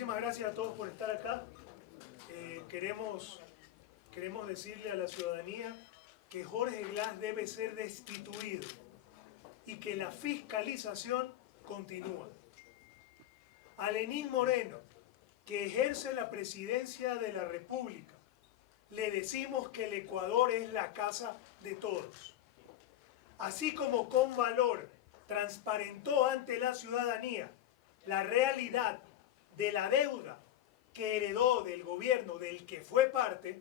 muchísimas gracias a todos por estar acá. Queremos decirle a la ciudadanía que Jorge Glass debe ser destituido y que la fiscalización continúa. A Lenín Moreno, que ejerce la presidencia de la República, le decimos que el Ecuador es la casa de todos. Así como con valor transparentó ante la ciudadanía la realidad de la deuda que heredó del gobierno del que fue parte,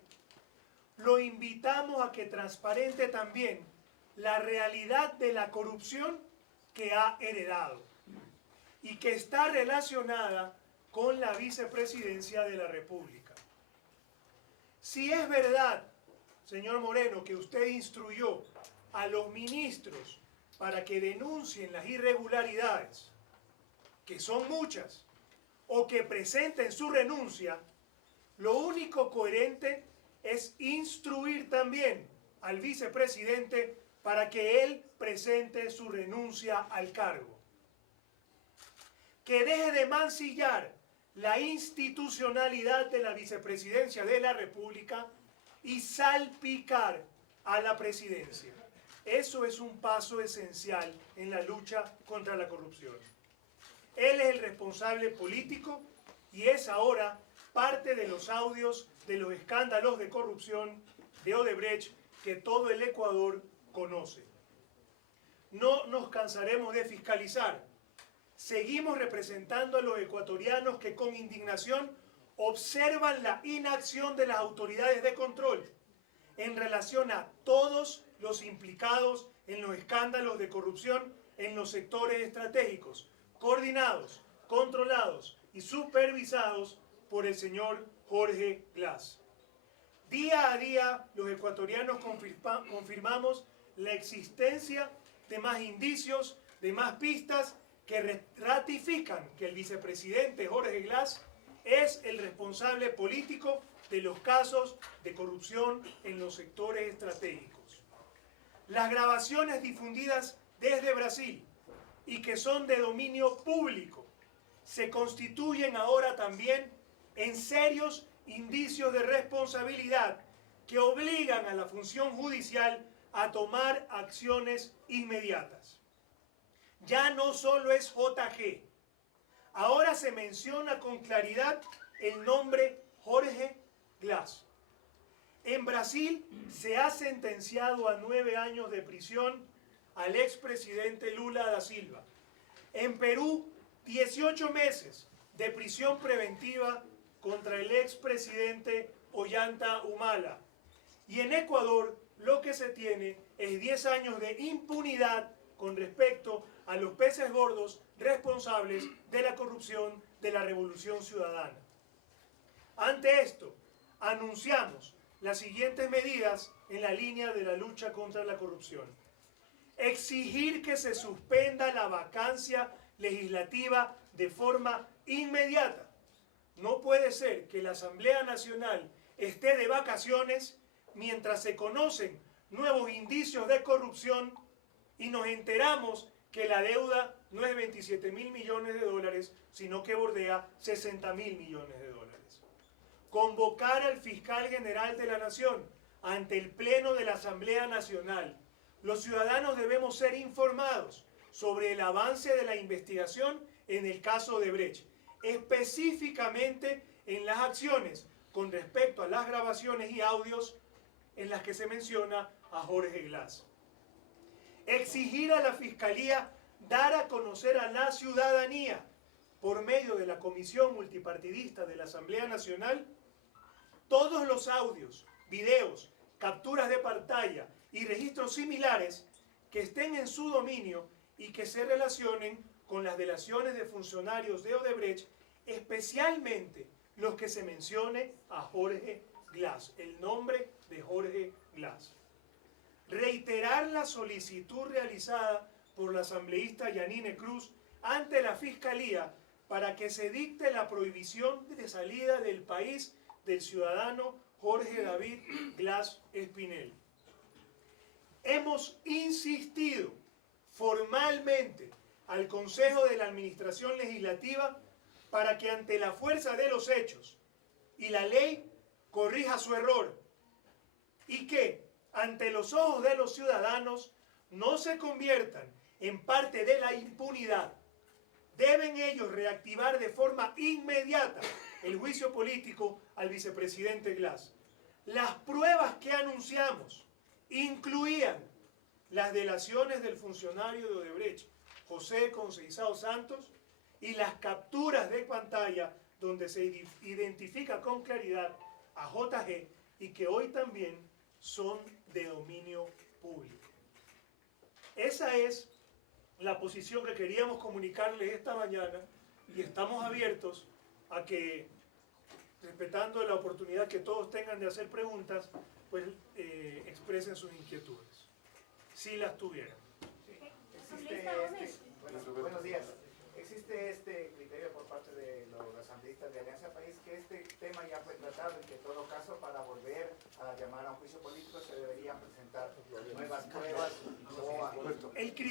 lo invitamos a que transparente también la realidad de la corrupción que ha heredado y que está relacionada con la vicepresidencia de la República. Si es verdad, señor Moreno, que usted instruyó a los ministros para que denuncien las irregularidades, que son muchas, o que presenten su renuncia, lo único coherente es instruir también al vicepresidente para que él presente su renuncia al cargo. Que deje de mancillar la institucionalidad de la vicepresidencia de la República y salpicar a la presidencia. Eso es un paso esencial en la lucha contra la corrupción. Él es el responsable político y es ahora parte de los audios de los escándalos de corrupción de Odebrecht que todo el Ecuador conoce. No nos cansaremos de fiscalizar. Seguimos representando a los ecuatorianos que con indignación observan la inacción de las autoridades de control en relación a todos los implicados en los escándalos de corrupción en los sectores estratégicos, coordinados, controlados y supervisados por el señor Jorge Glass. Día a día los ecuatorianos confirmamos la existencia de más indicios, de más pistas que ratifican que el vicepresidente Jorge Glass es el responsable político de los casos de corrupción en los sectores estratégicos. Las grabaciones difundidas desde Brasil y que son de dominio público se constituyen ahora también en serios indicios de responsabilidad que obligan a la función judicial a tomar acciones inmediatas. Ya no solo es JG, ahora se menciona con claridad el nombre Jorge Glass. En Brasil se ha sentenciado a 9 años de prisión al expresidente Lula da Silva. En Perú, 18 meses de prisión preventiva contra el expresidente Ollanta Humala. Y en Ecuador lo que se tiene es 10 años de impunidad con respecto a los peces gordos responsables de la corrupción de la Revolución Ciudadana. Ante esto, anunciamos las siguientes medidas en la línea de la lucha contra la corrupción. Exigir que se suspenda la vacancia legislativa de forma inmediata. No puede ser que la Asamblea Nacional esté de vacaciones mientras se conocen nuevos indicios de corrupción y nos enteramos que la deuda no es 27.000 millones de dólares, sino que bordea 60.000 millones de dólares. Convocar al fiscal general de la Nación ante el Pleno de la Asamblea Nacional. Los ciudadanos debemos ser informados sobre el avance de la investigación en el caso Odebrecht, específicamente en las acciones con respecto a las grabaciones y audios en las que se menciona a Jorge Glass. Exigir a la Fiscalía dar a conocer a la ciudadanía, por medio de la Comisión Multipartidista de la Asamblea Nacional, todos los audios, videos, capturas de pantalla y registros similares que estén en su dominio y que se relacionen con las delaciones de funcionarios de Odebrecht, especialmente los que se mencione a Jorge Glass, el nombre de Jorge Glass. Reiterar la solicitud realizada por la asambleísta Yanine Cruz ante la Fiscalía para que se dicte la prohibición de salida del país del ciudadano Jorge David Glass Espinel. Hemos insistido formalmente al Consejo de la Administración Legislativa para que ante la fuerza de los hechos y la ley corrija su error y que ante los ojos de los ciudadanos no se conviertan en parte de la impunidad. Deben ellos reactivar de forma inmediata el juicio político al vicepresidente Glass. Las pruebas que anunciamos incluían las delaciones del funcionario de Odebrecht, José Conceizao Santos, y las capturas de pantalla donde se identifica con claridad a JG y que hoy también son de dominio público. Esa es la posición que queríamos comunicarles esta mañana y estamos abiertos a que, respetando la oportunidad que todos tengan de hacer preguntas, pues expresen sus inquietudes, si las tuvieran. Buenos días. Existe este criterio por parte de los asambleístas de Alianza País que este tema ya fue tratado y que en todo caso para volver a llamar a un juicio político se deberían presentar nuevas pruebas o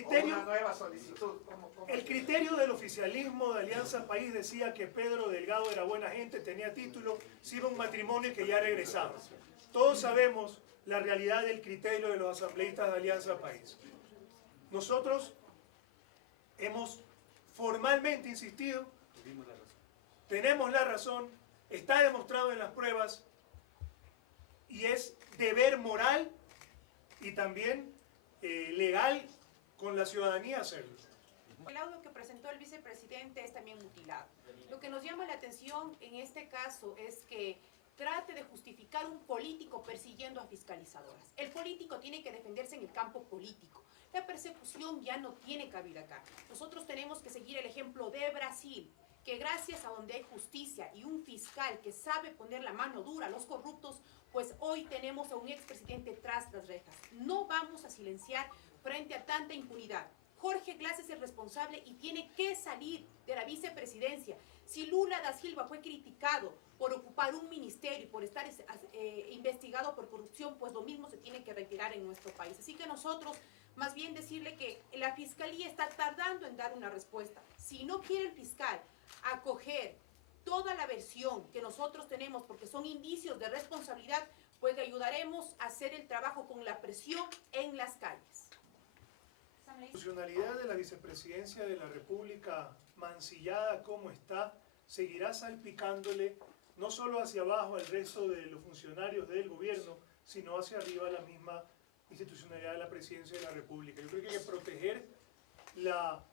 una nueva solicitud. El criterio del oficialismo de Alianza País decía que Pedro Delgado era buena gente, tenía título, se iba a un matrimonio y que ya regresaba. Todos sabemos la realidad del criterio de los asambleístas de Alianza País. Nosotros hemos formalmente insistido, tenemos la razón, está demostrado en las pruebas y es deber moral y también legal con la ciudadanía hacerlo. El audio que presentó el vicepresidente es también mutilado. Lo que nos llama la atención en este caso es que trate de justificar un político persiguiendo a fiscalizadoras. El político tiene que defenderse en el campo político. La persecución ya no tiene cabida acá. Nosotros tenemos que seguir el ejemplo de Brasil, que gracias a donde hay justicia y un fiscal que sabe poner la mano dura a los corruptos, pues hoy tenemos a un expresidente tras las rejas. No vamos a silenciar frente a tanta impunidad. Jorge Glass es el responsable y tiene que salir de la vicepresidencia. Si Lula da Silva fue criticado por ocupar un ministerio y por estar investigado por corrupción, pues lo mismo se tiene que retirar en nuestro país. Así que nosotros, más bien decirle que la Fiscalía está tardando en dar una respuesta. Si no quiere el fiscal acoger toda la versión que nosotros tenemos, porque son indicios de responsabilidad, pues le ayudaremos a hacer el trabajo con la presión en las calles. La institucionalidad de la vicepresidencia de la República, mancillada como está, seguirá salpicándole no solo hacia abajo al resto de los funcionarios del gobierno, sino hacia arriba la misma institucionalidad de la presidencia de la República. Yo creo que hay que proteger la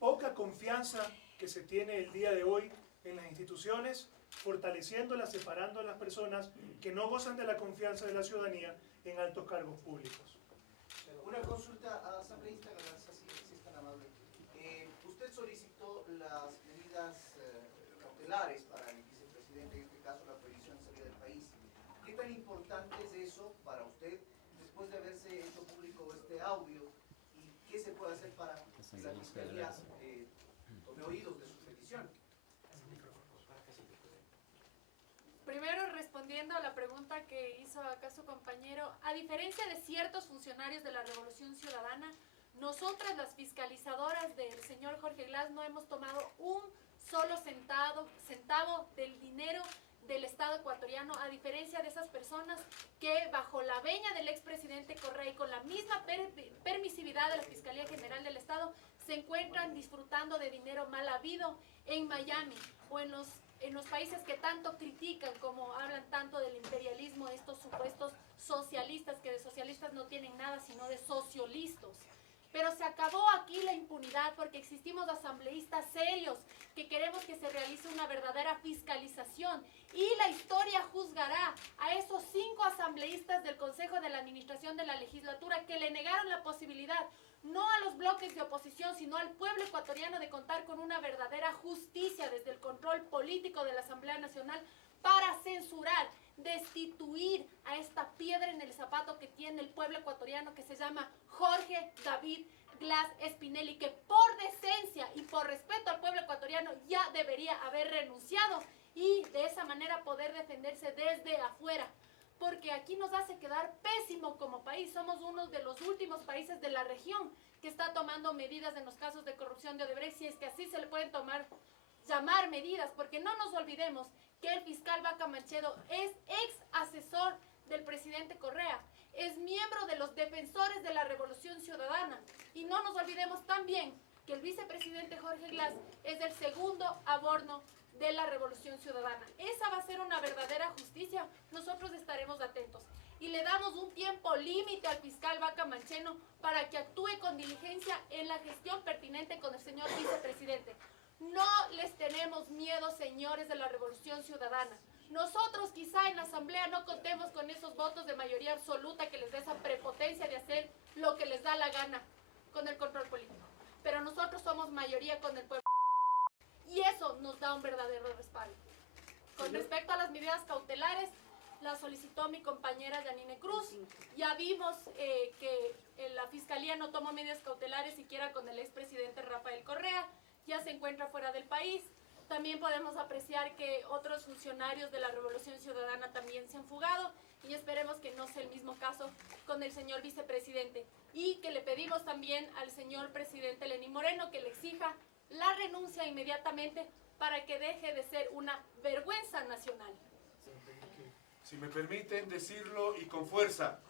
poca confianza que se tiene el día de hoy en las instituciones, fortaleciéndolas, separando a las personas que no gozan de la confianza de la ciudadanía en altos cargos públicos. Una consulta a asambleísta, si es tan amable. Usted solicitó las medidas cautelares para el vicepresidente, en este caso la prohibición de salida del país. ¿Qué tan importante es eso para usted después de haberse hecho público este audio? ¿Y qué se puede hacer para que la Fiscalía tome oídos de su petición? Primero, respondiendo a la pregunta que hizo acá su compañero, a diferencia de ciertos funcionarios de la Revolución Ciudadana, nosotras las fiscalizadoras del señor Jorge Glass no hemos tomado un solo centavo del dinero del Estado ecuatoriano, a diferencia de esas personas que bajo la veña del expresidente Correa y con la misma permisividad de la Fiscalía General del Estado se encuentran disfrutando de dinero mal habido en Miami o en los países que tanto critican, como hablan tanto del imperialismo, estos supuestos socialistas, que de socialistas no tienen nada, sino de socialistas. Pero se acabó aquí la impunidad porque existimos asambleístas serios que queremos que se realice una verdadera fiscalización y la historia juzgará a esos 5 asambleístas del Consejo de la Administración de la Legislatura que le negaron la posibilidad, no a los bloques de oposición, sino al pueblo ecuatoriano de contar con una verdadera justicia desde el control político de la Asamblea Nacional para censurar, destituir a esta piedra en el zapato que tiene el pueblo ecuatoriano que se llama Jorge David Glass Spinelli, que por decencia y por respeto al pueblo ecuatoriano ya debería haber renunciado y de esa manera poder defenderse desde afuera. Porque aquí nos hace quedar pésimo como país. Somos uno de los últimos países de la región que está tomando medidas en los casos de corrupción de Odebrecht, si es que así se le pueden tomar llamar medidas, porque no nos olvidemos que el fiscal Vaca Manchedo es ex asesor del presidente Correa, es miembro de los defensores de la Revolución Ciudadana, y no nos olvidemos también que el vicepresidente Jorge Glass es el segundo aborno de la Revolución Ciudadana. Esa va a ser una verdadera justicia. Nosotros estaremos atentos y le damos un tiempo límite al fiscal Vaca Mancheno para que actúe con diligencia en la gestión pertinente con el señor vicepresidente. No les tenemos miedo, señores de la Revolución Ciudadana. Nosotros quizá en la Asamblea no contemos con esos votos de mayoría absoluta que les da esa prepotencia de hacer lo que les da la gana con el control político. Pero nosotros somos mayoría con el pueblo. Y eso nos da un verdadero respaldo. Con respecto a las medidas cautelares, la solicitó mi compañera Yanine Cruz. Ya vimos que la Fiscalía no tomó medidas cautelares siquiera con el expresidente Rafael Correa. Ya se encuentra fuera del país. También podemos apreciar que otros funcionarios de la Revolución Ciudadana también se han fugado. Y esperemos que no sea el mismo caso con el señor vicepresidente. Y que le pedimos también al señor presidente Lenín Moreno que le exija la renuncia inmediatamente para que deje de ser una vergüenza nacional. Si me permiten decirlo y con fuerza,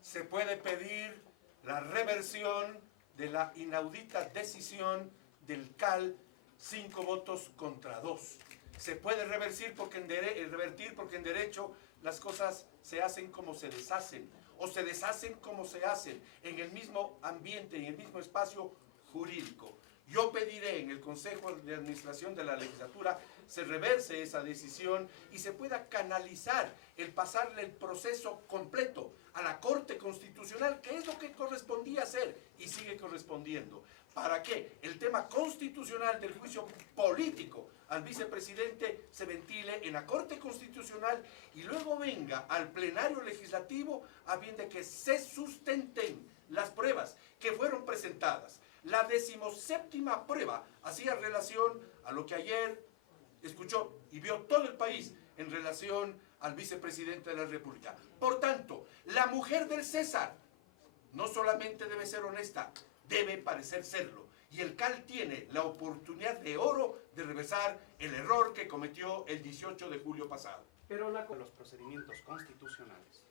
se puede pedir la reversión de la inaudita decisión del CAL 5 votos contra 2. Se puede revertir porque en derecho las cosas se hacen como se deshacen, o se deshacen como se hacen, en el mismo ambiente, en el mismo espacio jurídico. Yo pediré en el Consejo de Administración de la Legislatura se reverse esa decisión y se pueda canalizar el pasarle el proceso completo a la Corte Constitucional, que es lo que correspondía hacer y sigue correspondiendo. ¿Para qué? El tema constitucional del juicio político al vicepresidente se ventile en la Corte Constitucional y luego venga al plenario legislativo a fin de que se sustenten las pruebas que fueron presentadas. La 17ª prueba hacía relación a lo que ayer escuchó y vio todo el país en relación al vicepresidente de la República. Por tanto, la mujer del César no solamente debe ser honesta, debe parecer serlo. Y el CAL tiene la oportunidad de oro de reversar el error que cometió el 18 de julio pasado. Pero los procedimientos constitucionales.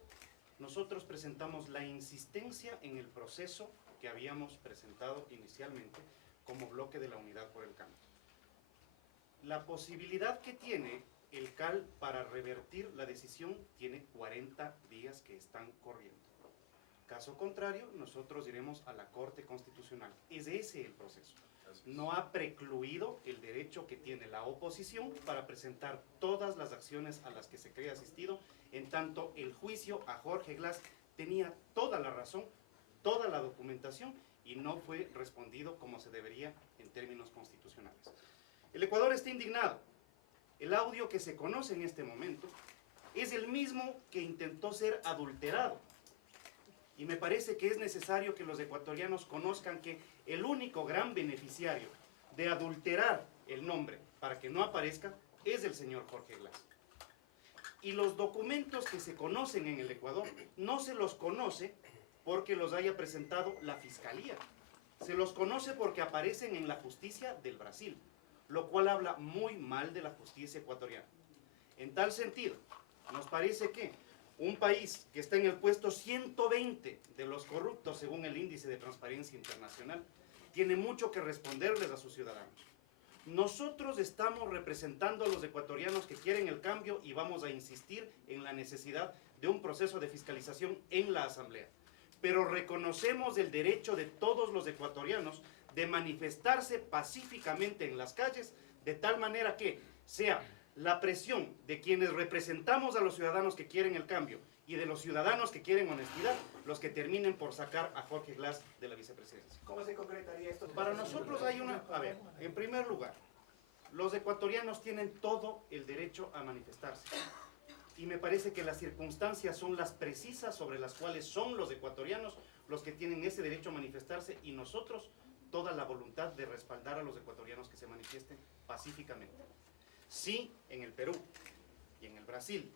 Nosotros presentamos la insistencia en el proceso que habíamos presentado inicialmente como bloque de la Unidad por el Cambio. La posibilidad que tiene el CAL para revertir la decisión tiene 40 días que están corriendo. Caso contrario, nosotros iremos a la Corte Constitucional. Es ese el proceso. No ha precluido el derecho que tiene la oposición para presentar todas las acciones a las que se cree asistido, en tanto el juicio a Jorge Glass tenía toda la razón, toda la documentación y no fue respondido como se debería en términos constitucionales. El Ecuador está indignado. El audio que se conoce en este momento es el mismo que intentó ser adulterado. Y me parece que es necesario que los ecuatorianos conozcan que el único gran beneficiario de adulterar el nombre para que no aparezca es el señor Jorge Glass. Y los documentos que se conocen en el Ecuador no se los conoce porque los haya presentado la Fiscalía. Se los conoce porque aparecen en la justicia del Brasil, lo cual habla muy mal de la justicia ecuatoriana. En tal sentido, nos parece que un país que está en el puesto 120 de los corruptos según el Índice de Transparencia Internacional, tiene mucho que responderles a sus ciudadanos. Nosotros estamos representando a los ecuatorianos que quieren el cambio y vamos a insistir en la necesidad de un proceso de fiscalización en la Asamblea. Pero reconocemos el derecho de todos los ecuatorianos de manifestarse pacíficamente en las calles, de tal manera que sea la presión de quienes representamos a los ciudadanos que quieren el cambio y de los ciudadanos que quieren honestidad, los que terminen por sacar a Jorge Glass de la vicepresidencia. ¿Cómo se concretaría esto? Para nosotros hay una... A ver, en primer lugar, los ecuatorianos tienen todo el derecho a manifestarse. Y me parece que las circunstancias son las precisas sobre las cuales son los ecuatorianos los que tienen ese derecho a manifestarse y nosotros toda la voluntad de respaldar a los ecuatorianos que se manifiesten pacíficamente. Sí, en el Perú y en el Brasil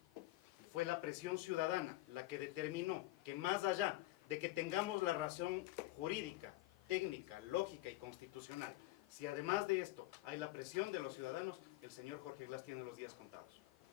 fue la presión ciudadana la que determinó que más allá de que tengamos la razón jurídica, técnica, lógica y constitucional, Si además de esto hay la presión de los ciudadanos, el señor Jorge Glass tiene los días contados.